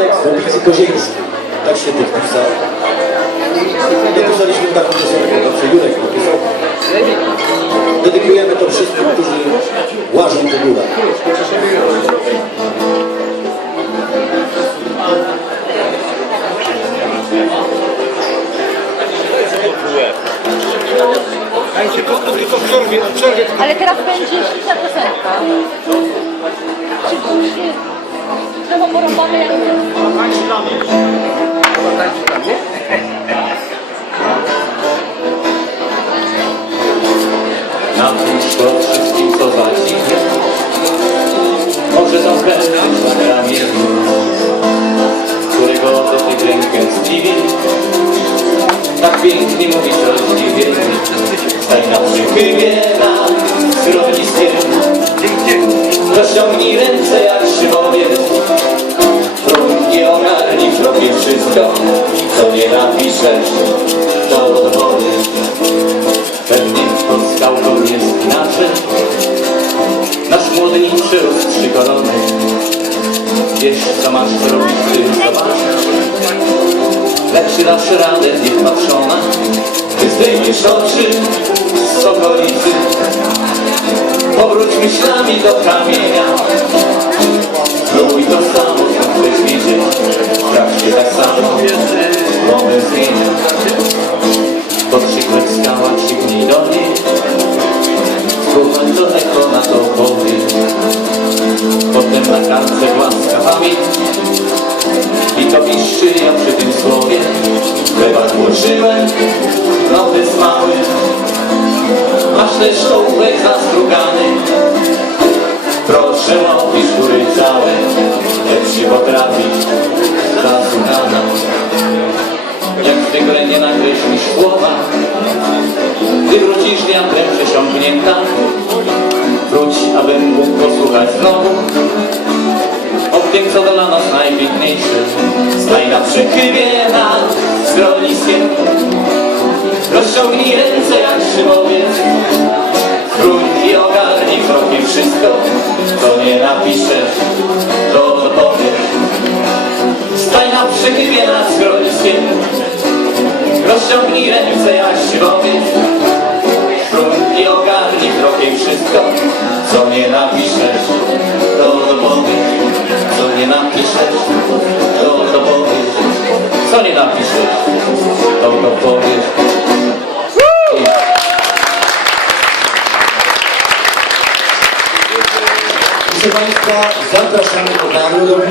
Janek w ulicy Kozieńskiej. Tak się tych pisał. Napisaliśmy taką piosenkę, dobrze Jurek napisał. Dedykujemy to wszystkim, którzy łażą po górach. Ale teraz będzie śliczna piosenka. Czy już jest trochę porąbane jak Na to wszystkim co zadziwia Może to będzie ramię Którego dotyk rękę zdziwi Tak pięknie mówić o zdziwieniu Staj na schroniskiem Rozciągnij ręce jak szybowiec Ogarnij w robię wszystko Co nie napiszesz To do wody Pewnie pod skałką jest inaczej. Nasz młodniczy rozstrzykolony Wiesz co masz robić ty zobacz Lecz dasz radę niepatrzona Ty zdejmiesz oczy z okolicy. Powróć myślami do kamienia Spróbuj to samo, co chcesz widzieć Sprawdź się tak samo Moment zmienia Podszykłek skała krzyknij do niej Słuchaj to echo na to powie. Potem na kartce głaska pamięć. I to piszczy ja przy tym słowie. Chleba włożyłem, nowy smały. Masz też ołówek zastrugany. Proszę opisz góry się potrafić zasłuchana jak zwykle nie nakreślisz słowa Gdy wrócisz wiatrem przesiąknięta. Wróć, abym mógł posłuchać znowu. O tym, co dla nas najpiękniejsze Staj na przechywie nad schroniskiem Rozciągnij ręce jak szybowiec. Sprój i ogarnij wzrokiem wszystko Co nie napiszesz, Na przechywie nad schroniskiem Rozciągnij ręce jak siłowiec Spróbuj i ogarnij wzrokiem wszystko Co nie napiszesz, to dopowiesz Co nie napiszesz, to dopowiesz Co nie napiszesz, to dopowiesz Proszę Państwa, zapraszamy do narodownika.